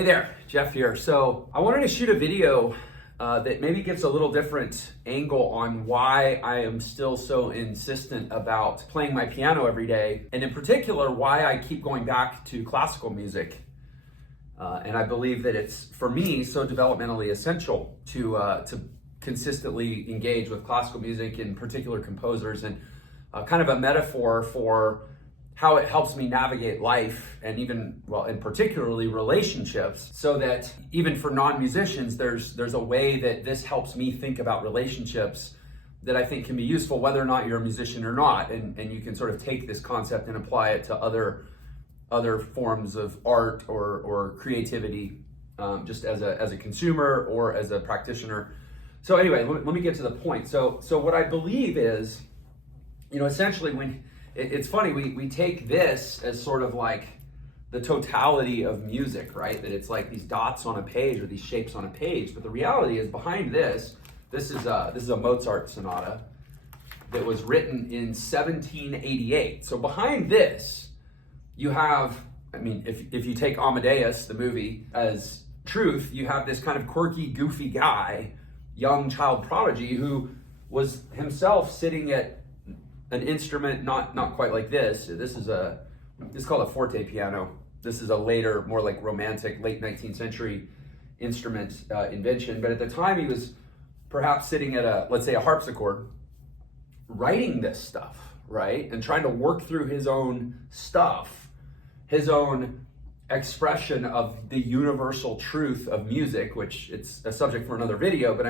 Hey there, Jeff here. So I wanted to shoot a video that maybe gives a little different angle on why I am still so insistent about playing my piano every day, and in particular, why I keep going back to classical music. And I believe that it's, for me, so developmentally essential to consistently engage with classical music and particular composers, and kind of a metaphor for how it helps me navigate life, and even, well, and particularly relationships, so that even for non-musicians, there's a way that this helps me think about relationships that I think can be useful, whether or not you're a musician or not, and you can sort of take this concept and apply it to other forms of art or creativity, just as a consumer or as a practitioner. So anyway, let me get to the point. So what I believe is, essentially when it's funny, we take this as sort of like the totality of music, right? That it's like these dots on a page or these shapes on a page. But the reality is, behind this is a Mozart sonata that was written in 1788. So behind this, you have, if you take Amadeus, the movie, as truth, you have this kind of quirky, goofy guy, young child prodigy, who was himself sitting at an instrument not quite like this. This is called a forte piano. This is a later, more like romantic, late 19th century instrument invention. But at the time, he was perhaps sitting at let's say a harpsichord, writing this stuff, right? And trying to work through his own stuff, his own expression of the universal truth of music, which it's a subject for another video. But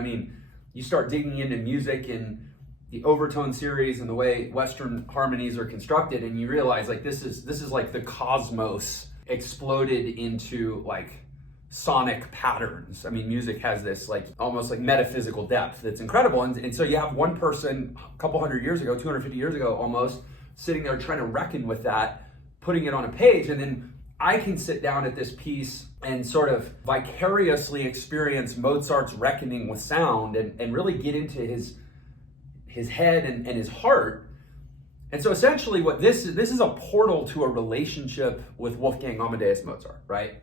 you start digging into music and the overtone series and the way Western harmonies are constructed, and you realize like this is like the cosmos exploded into like sonic patterns. Music has this like almost like metaphysical depth that's incredible, and so you have one person a couple hundred years ago, 250 years ago almost, sitting there trying to reckon with that, putting it on a page, and then I can sit down at this piece and sort of vicariously experience Mozart's reckoning with sound and really get into his head and his heart. And so essentially what this is a portal to a relationship with Wolfgang Amadeus Mozart, right?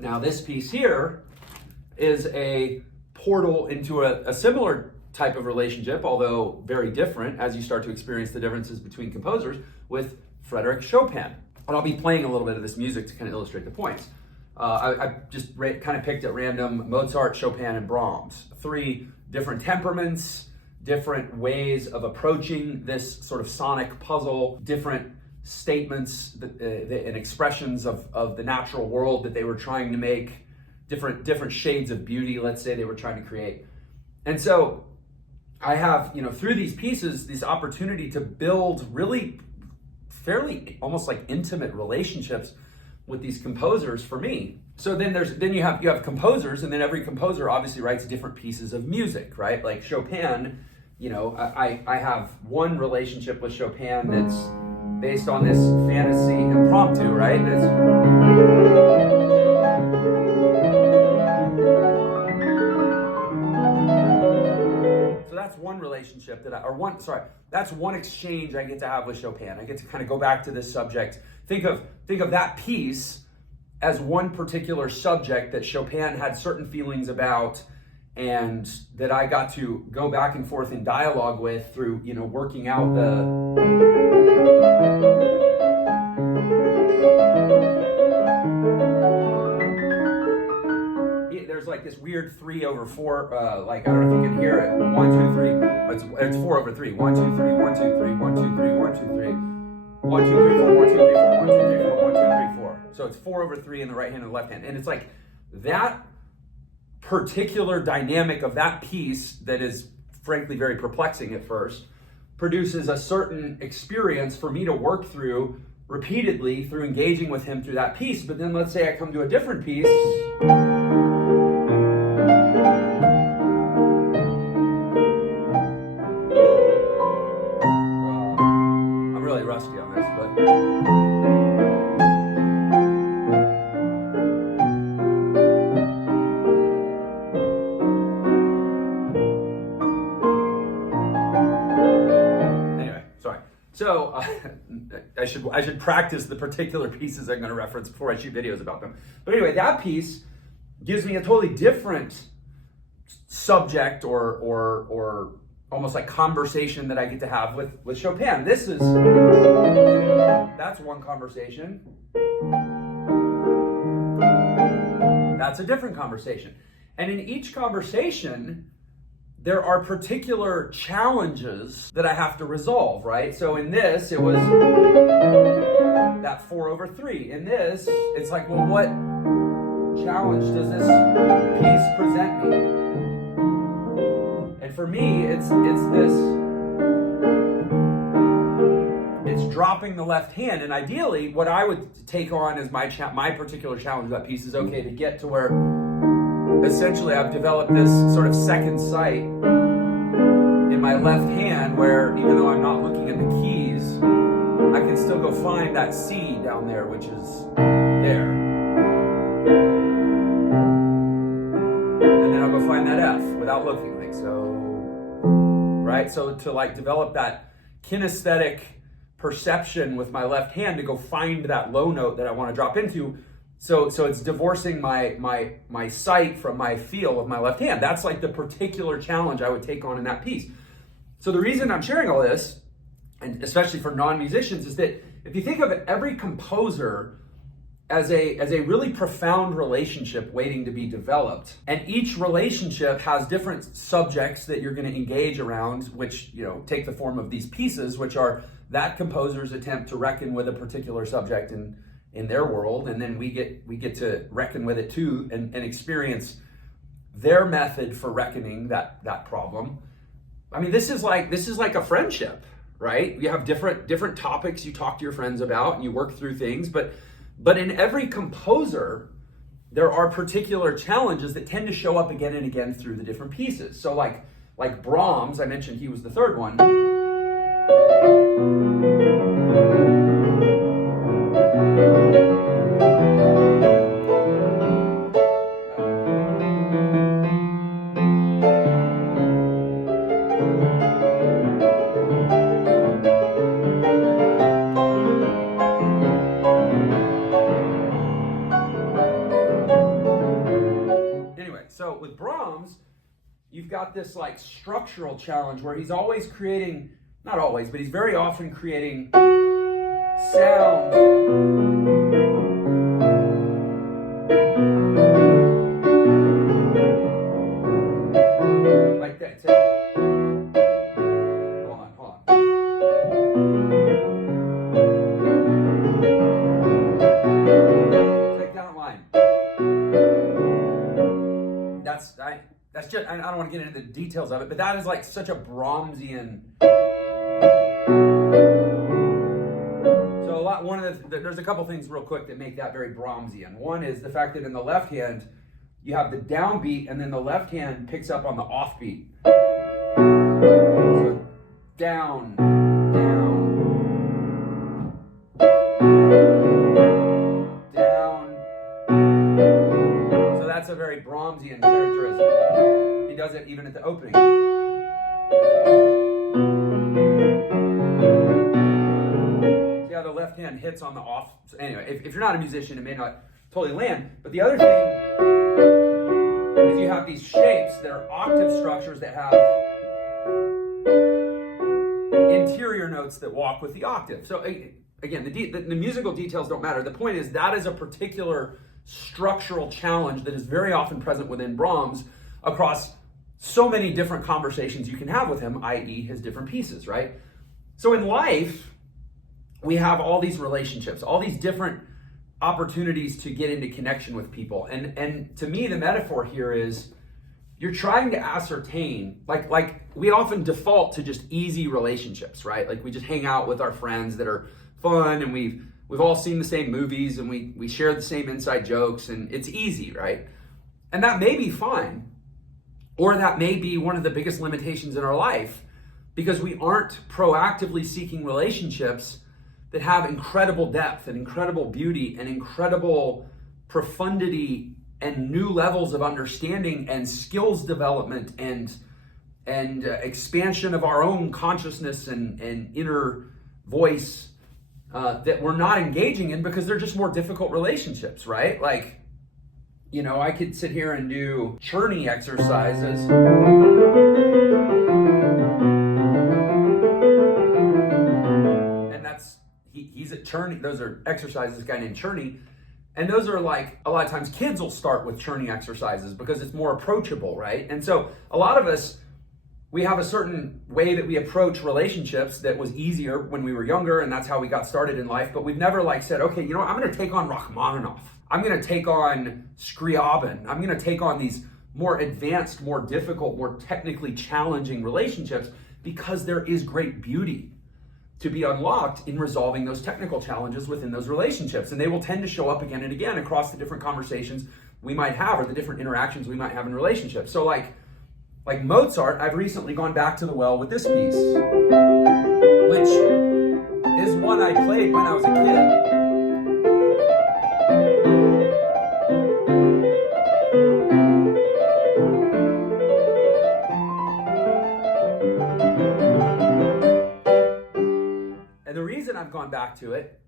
Now this piece here is a portal into a similar type of relationship, although very different as you start to experience the differences between composers, with Frédéric Chopin. And I'll be playing a little bit of this music to kind of illustrate the points. I just kind of picked at random Mozart, Chopin, and Brahms. 3 different temperaments, different ways of approaching this sort of sonic puzzle, different statements and expressions of the natural world that they were trying to make, different shades of beauty, let's say, they were trying to create. And so I have, through these pieces, this opportunity to build really fairly almost like intimate relationships with these composers for me. So then you have composers, and then every composer obviously writes different pieces of music, right? Like Chopin, I have one relationship with Chopin that's based on this fantasy impromptu, right? So that's one relationship that's one exchange I get to have with Chopin. I get to kind of go back to this subject. Think of that piece as one particular subject that Chopin had certain feelings about, and that I got to go back and forth in dialogue with through, working out there's like this weird 3/4, like, I don't know if you can hear it. 1, 2, 3. It's 4/3. 1, 2, 3, 1, 2, 3, 1, 2, 3, 1, 2, 3. 1, 2, 3, 4, 1, 2, 3, 4, 1, 2, 3, 4, 1, 2, 3, 4. So it's 4/3 in the right hand and the left hand. And it's like that particular dynamic of that piece that is frankly very perplexing at first produces a certain experience for me to work through repeatedly through engaging with him through that piece. But then let's say I come to a different piece. I'm really rusty on this, but So I should practice the particular pieces I'm going to reference before I shoot videos about them. But anyway, that piece gives me a totally different subject or almost like conversation that I get to have with Chopin. That's one conversation. That's a different conversation. And in each conversation, there are particular challenges that I have to resolve, right? So in this, it was that 4/3. In this, it's like, well, what challenge does this piece present me? And for me, it's dropping the left hand. And ideally, what I would take on as my particular challenge with that piece is, okay, to get to where essentially I've developed this sort of second sight in my left hand where even though I'm not looking at the keys, I can still go find that C down there, which is there. And then I'll go find that F without looking, like so, right? So to like develop that kinesthetic perception with my left hand to go find that low note that I want to drop into. So it's divorcing my sight from my feel of my left hand. That's like the particular challenge I would take on in that piece. So the reason I'm sharing all this, and especially for non-musicians, is that if you think of every composer as a really profound relationship waiting to be developed, and each relationship has different subjects that you're going to engage around, which take the form of these pieces, which are that composer's attempt to reckon with a particular subject in their world, and then we get to reckon with it too and experience their method for reckoning that problem. I mean, this is like a friendship, right? You have different topics you talk to your friends about and you work through things, but in every composer there are particular challenges that tend to show up again and again through the different pieces. So like Brahms, I mentioned he was the third one. So with Brahms, you've got this like structural challenge where he's always creating, not always, but he's very often creating sound like that. Hold on. Take that line. That's just, I don't want to get into the details of it, but that is like such a Brahmsian. So there's a couple things real quick that make that very Brahmsian. One is the fact that in the left hand, you have the downbeat and then the left hand picks up on the offbeat. So down. That's a very Brahmsian characteristic. He does it even at the opening. See how the left hand hits on the off. So anyway, if you're not a musician, it may not totally land. But the other thing is you have these shapes that are octave structures that have interior notes that walk with the octave. So again, the musical details don't matter. The point is that is a particular structural challenge that is very often present within Brahms across so many different conversations you can have with him, i.e. his different pieces, right? So in life, we have all these relationships, all these different opportunities to get into connection with people. And to me, the metaphor here is you're trying to ascertain, like we often default to just easy relationships, right? Like we just hang out with our friends that are fun and we've all seen the same movies and we share the same inside jokes and it's easy, right? And that may be fine, or that may be one of the biggest limitations in our life because we aren't proactively seeking relationships that have incredible depth and incredible beauty and incredible profundity and new levels of understanding and skills development and expansion of our own consciousness and inner voice that we're not engaging in because they're just more difficult relationships, right? Like, I could sit here and do churning exercises. And he's at churning. Those are exercises, this guy named Churney. And those are like, a lot of times kids will start with churning exercises because it's more approachable, right? And so a lot of us, we have a certain way that we approach relationships that was easier when we were younger, and that's how we got started in life. But we've never said, okay, I'm going to take on Rachmaninoff. I'm going to take on Scriabin. I'm going to take on these more advanced, more difficult, more technically challenging relationships because there is great beauty to be unlocked in resolving those technical challenges within those relationships. And they will tend to show up again and again across the different conversations we might have or the different interactions we might have in relationships. So like Mozart, I've recently gone back to the well with this piece, which is one I played when I was a kid. And the reason I've gone back to it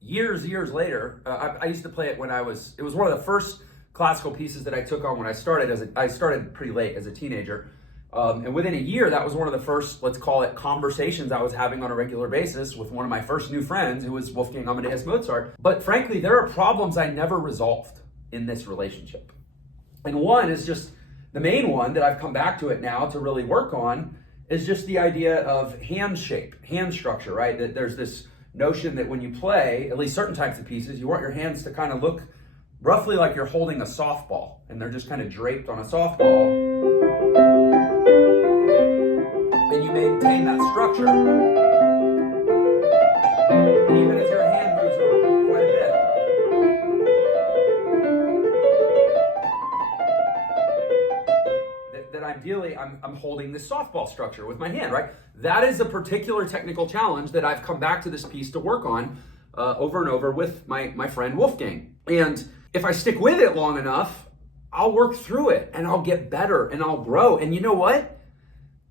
years later, I used to play it when it was one of the first classical pieces that I took on when I started. I started pretty late as a teenager. And within a year, that was one of the first, let's call it, conversations I was having on a regular basis with one of my first new friends, who was Wolfgang Amadeus Mozart. But frankly, there are problems I never resolved in this relationship. And one is just, the main one that I've come back to it now to really work on is just the idea of hand shape, hand structure, right? That there's this notion that when you play, at least certain types of pieces, you want your hands to kind of look roughly like you're holding a softball, and they're just kind of draped on a softball. And you maintain that structure. And even as your hand moves around quite a bit, that ideally I'm holding this softball structure with my hand, right? That is a particular technical challenge that I've come back to this piece to work on over and over with my friend Wolfgang. And if I stick with it long enough, I'll work through it and I'll get better and I'll grow. And you know what?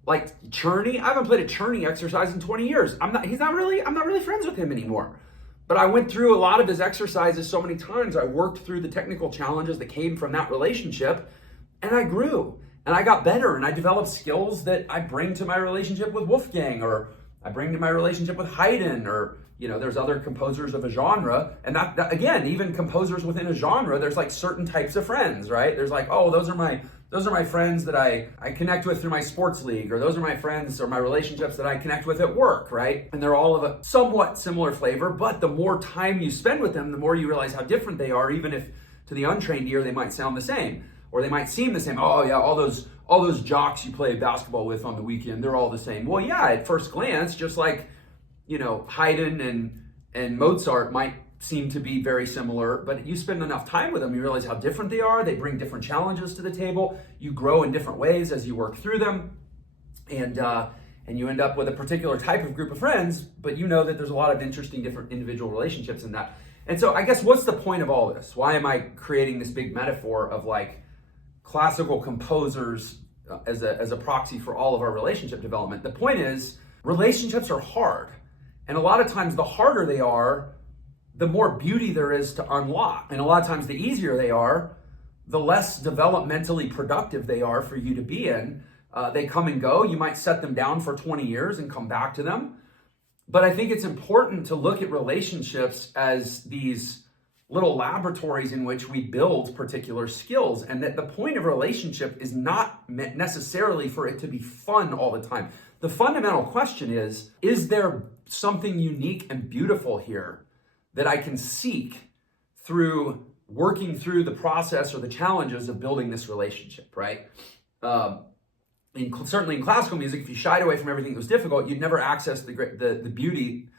Like Churney, I haven't played a churning exercise in 20 years. I'm not really friends with him anymore. But I went through a lot of his exercises so many times. I worked through the technical challenges that came from that relationship, and I grew and I got better and I developed skills that I bring to my relationship with Wolfgang, or I bring to my relationship with Haydn, or there's other composers of a genre. And that again, even composers within a genre, there's like certain types of friends, right? There's like, oh, those are my friends that I connect with through my sports league, or those are my friends or my relationships that I connect with at work, right? And they're all of a somewhat similar flavor, but the more time you spend with them, the more you realize how different they are, even if to the untrained ear they might sound the same, or they might seem the same. Oh yeah, all those jocks you play basketball with on the weekend, they're all the same. Well, yeah, at first glance, just like, Haydn and Mozart might seem to be very similar, but you spend enough time with them, you realize how different they are. They bring different challenges to the table. You grow in different ways as you work through them, and you end up with a particular type of group of friends, but you know that there's a lot of interesting different individual relationships in that. And so I guess what's the point of all this? Why am I creating this big metaphor of like classical composers as a proxy for all of our relationship development? The point is, relationships are hard. And a lot of times the harder they are, the more beauty there is to unlock. And a lot of times the easier they are, the less developmentally productive they are for you to be in. They come and go. You might set them down for 20 years and come back to them. But I think it's important to look at relationships as these little laboratories in which we build particular skills, and that the point of a relationship is not meant necessarily for it to be fun all the time. The fundamental question is there something unique and beautiful here that I can seek through working through the process or the challenges of building this relationship, right? Certainly in classical music, if you shied away from everything that was difficult, you'd never access the beauty,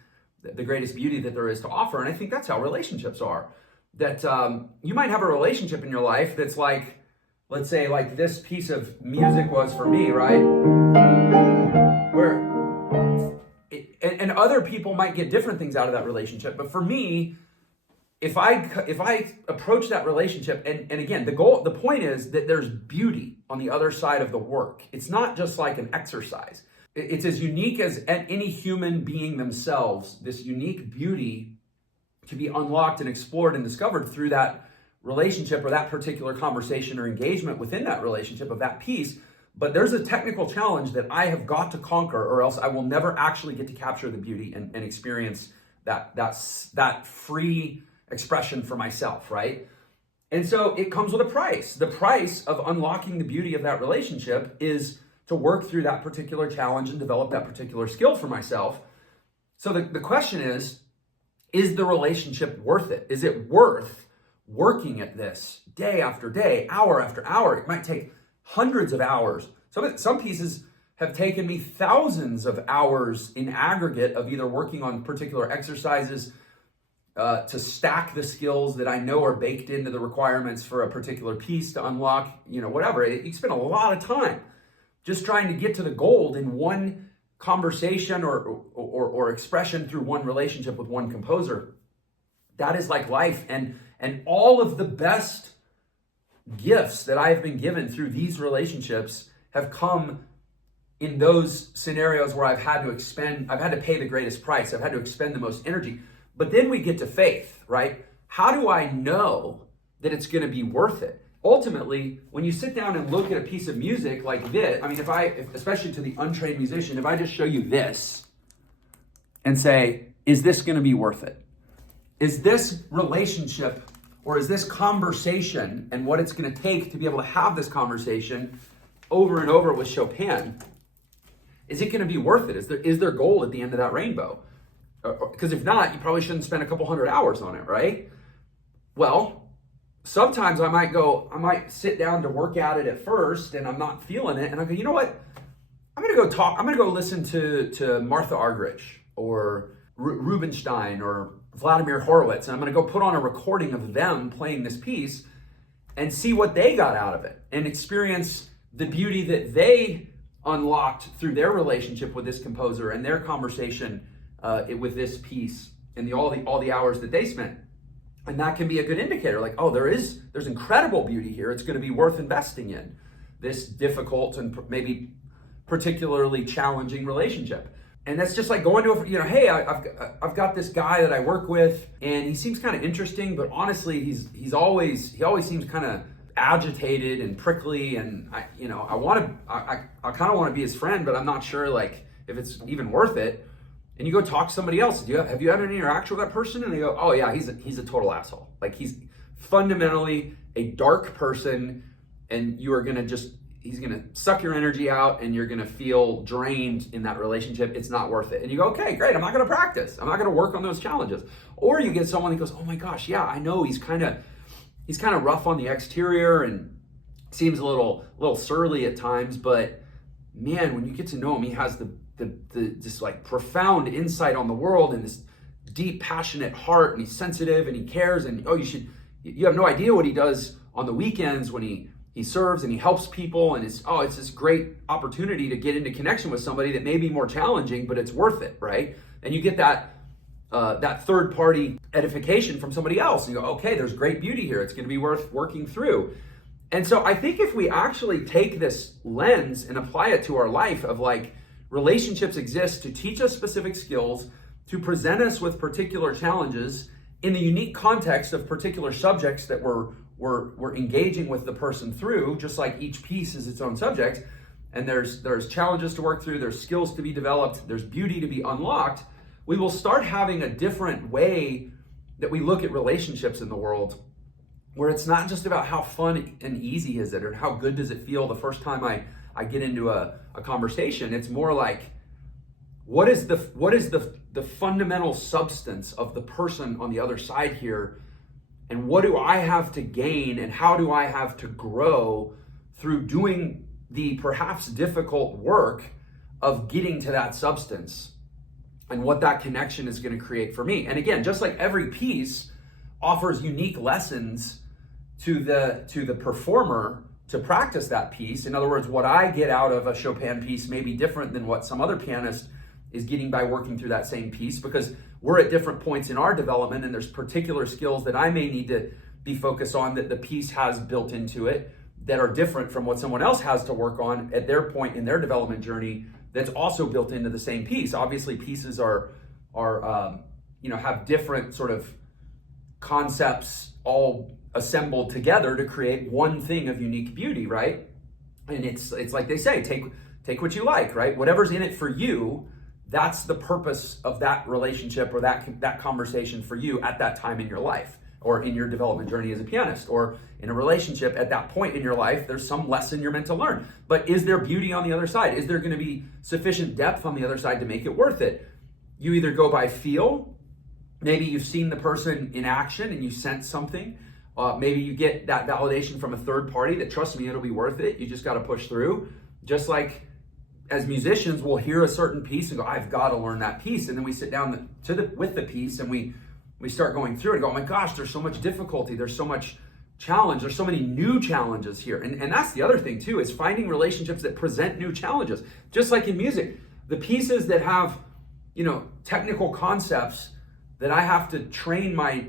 the greatest beauty that there is to offer. And I think that's how relationships are. That you might have a relationship in your life that's like, let's say like this piece of music was for me, right? And other people might get different things out of that relationship. But for me, if I approach that relationship, and again, the point is that there's beauty on the other side of the work. It's not just like an exercise. it's as unique as any human being themselves, this unique beauty to be unlocked and explored and discovered through that relationship or that particular conversation or engagement within that relationship of that piece. But there's a technical challenge that I have got to conquer, or else I will never actually get to capture the beauty and experience that free expression for myself, right? And so it comes with a price. The price of unlocking the beauty of that relationship is to work through that particular challenge and develop that particular skill for myself. So the question is the relationship worth it? Is it worth working at this day after day, hour after hour? It might take hundreds of hours. Some pieces have taken me thousands of hours in aggregate of either working on particular exercises to stack the skills that I know are baked into the requirements for a particular piece to unlock, whatever. You spend a lot of time just trying to get to the gold in one conversation or expression through one relationship with one composer. That is like life. And all of the best gifts that I have been given through these relationships have come in those scenarios where I've had to pay the greatest price. I've had to expend the most energy. But then we get to faith, right? How do I know that it's going to be worth it? Ultimately, when you sit down and look at a piece of music like this, especially to the untrained musician, if I just show you this and say, is this going to be worth it? Is this relationship or is this conversation and what it's going to take to be able to have this conversation over and over with Chopin, is it going to be worth it? Is there gold at the end of that rainbow? Because if not, you probably shouldn't spend a couple hundred hours on it, right? Well, sometimes I might sit down to work at it at first and I'm not feeling it. And I go, you know what? I'm going to go listen to Martha Argerich or Rubinstein or Vladimir Horowitz. And I'm going to go put on a recording of them playing this piece and see what they got out of it and experience the beauty that they unlocked through their relationship with this composer and their conversation with this piece and all the hours that they spent. And that can be a good indicator, like, oh, there's incredible beauty here. It's going to be worth investing in this difficult and maybe particularly challenging relationship. And that's just like going to hey, I've got this guy that I work with, and he seems kind of interesting, but honestly, he always seems kind of agitated and prickly, and I kind of want to be his friend, but I'm not sure like if it's even worth it. And you go talk to somebody else. Have you had an interaction with that person? And they go, oh yeah, he's a total asshole. Like he's fundamentally a dark person, and he's gonna suck your energy out, and you're gonna feel drained in that relationship. It's not worth it. And you go, okay, great. I'm not gonna practice. I'm not gonna work on those challenges. Or you get someone that goes, oh my gosh, yeah, I know he's kind of rough on the exterior and seems a little surly at times, but man, when you get to know him, he has this like profound insight on the world and this deep, passionate heart, and he's sensitive and he cares, and you have no idea what he does on the weekends when he serves and he helps people, and it's this great opportunity to get into connection with somebody that may be more challenging, but it's worth it, right? And you get that third party edification from somebody else, and you go, okay, there's great beauty here. It's going to be worth working through. And so I think if we actually take this lens and apply it to our life of like, relationships exist to teach us specific skills, to present us with particular challenges in the unique context of particular subjects that we're engaging with the person through, just like each piece is its own subject. And there's challenges to work through, there's skills to be developed, there's beauty to be unlocked. We will start having a different way that we look at relationships in the world, where it's not just about how fun and easy is it, or how good does it feel the first time I get into a conversation. It's more like, what is the fundamental substance of the person on the other side here, and what do I have to gain, and how do I have to grow through doing the perhaps difficult work of getting to that substance, and what that connection is going to create for me. And again, just like every piece offers unique lessons to the performer to practice that piece. In other words, what I get out of a Chopin piece may be different than what some other pianist is getting by working through that same piece, because we're at different points in our development, and there's particular skills that I may need to be focused on that the piece has built into it that are different from what someone else has to work on at their point in their development journey that's also built into the same piece. Obviously, pieces are have different sort of concepts all assembled together to create one thing of unique beauty, right? And it's like they say, take what you like, right? Whatever's in it for you, that's the purpose of that relationship or that conversation for you at that time in your life, or in your development journey as a pianist, or in a relationship at that point in your life. There's some lesson you're meant to learn. But is there beauty on the other side? Is there going to be sufficient depth on the other side to make it worth it? You either go by feel. Maybe you've seen the person in action and you sense something. Maybe you get that validation from a third party that, trust me, it'll be worth it. You just got to push through. Just like as musicians, we'll hear a certain piece and go, I've got to learn that piece. And then we sit down with the piece and we start going through it and go, oh my gosh, there's so much difficulty. There's so much challenge. There's so many new challenges here. And that's the other thing too, is finding relationships that present new challenges. Just like in music, the pieces that have, technical concepts that I have to train my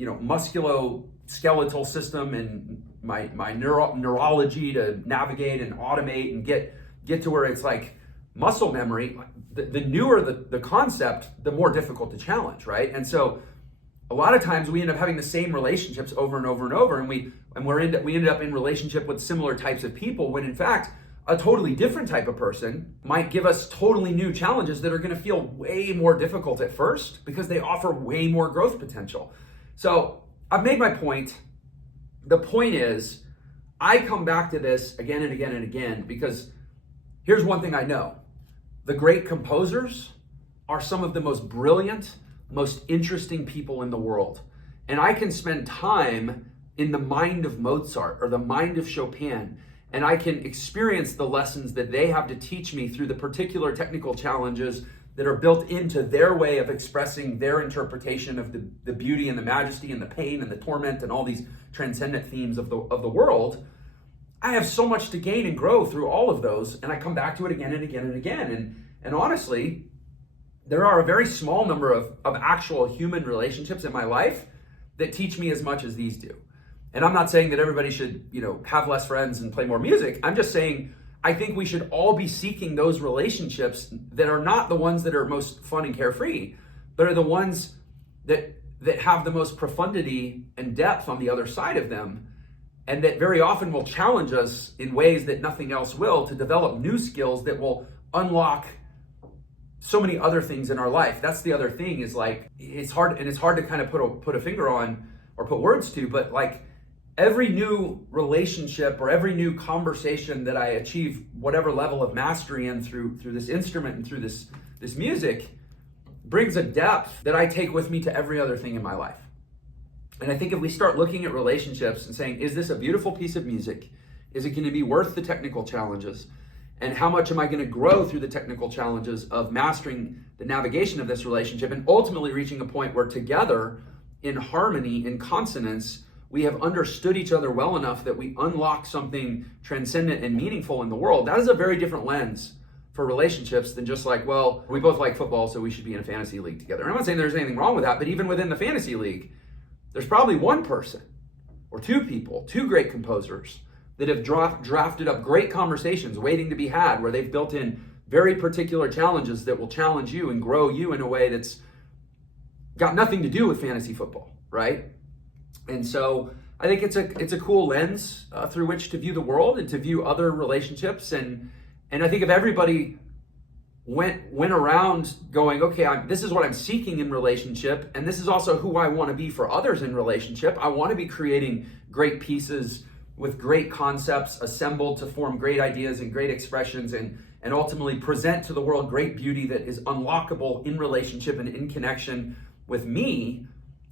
musculoskeletal system and my neurology to navigate and automate and get to where it's like muscle memory. The newer the concept, the more difficult to challenge, right? And so a lot of times we end up having the same relationships over and over and over, and we ended up in relationship with similar types of people, when in fact a totally different type of person might give us totally new challenges that are going to feel way more difficult at first because they offer way more growth potential. So I've made my point. The point is, I come back to this again and again and again because here's one thing I know. The great composers are some of the most brilliant, most interesting people in the world. And I can spend time in the mind of Mozart or the mind of Chopin, and I can experience the lessons that they have to teach me through the particular technical challenges that are built into their way of expressing their interpretation of the beauty and the majesty and the pain and the torment and all these transcendent themes of the world. I have so much to gain and grow through all of those, and I come back to it again and again and again. And honestly, there are a very small number of actual human relationships in my life that teach me as much as these do. And I'm not saying that everybody should, have less friends and play more music. I'm just saying I think we should all be seeking those relationships that are not the ones that are most fun and carefree, but are the ones that have the most profundity and depth on the other side of them, and that very often will challenge us in ways that nothing else will, to develop new skills that will unlock so many other things in our life. That's the other thing, is like, it's hard to kind of put a finger on or put words to, but like every new relationship or every new conversation that I achieve whatever level of mastery in through this instrument and through this music brings a depth that I take with me to every other thing in my life. And I think if we start looking at relationships and saying, is this a beautiful piece of music? Is it going to be worth the technical challenges? And how much am I going to grow through the technical challenges of mastering the navigation of this relationship, and ultimately reaching a point where together, in harmony, in consonance, we have understood each other well enough that we unlock something transcendent and meaningful in the world. That is a very different lens for relationships than just like, well, we both like football, so we should be in a fantasy league together. And I'm not saying there's anything wrong with that, but even within the fantasy league, there's probably one person or two people, two great composers that have drafted up great conversations waiting to be had, where they've built in very particular challenges that will challenge you and grow you in a way that's got nothing to do with fantasy football, right? And so I think it's a cool lens through which to view the world and to view other relationships. And I think if everybody went around going, okay, this is what I'm seeking in relationship, and this is also who I want to be for others in relationship. I want to be creating great pieces with great concepts assembled to form great ideas and great expressions, and ultimately present to the world great beauty that is unlockable in relationship and in connection with me.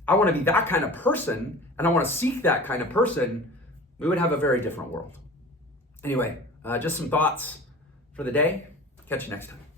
I want to be that kind of person, and I want to seek that kind of person. We would have a very different world. Anyway, just some thoughts for the day. Catch you next time.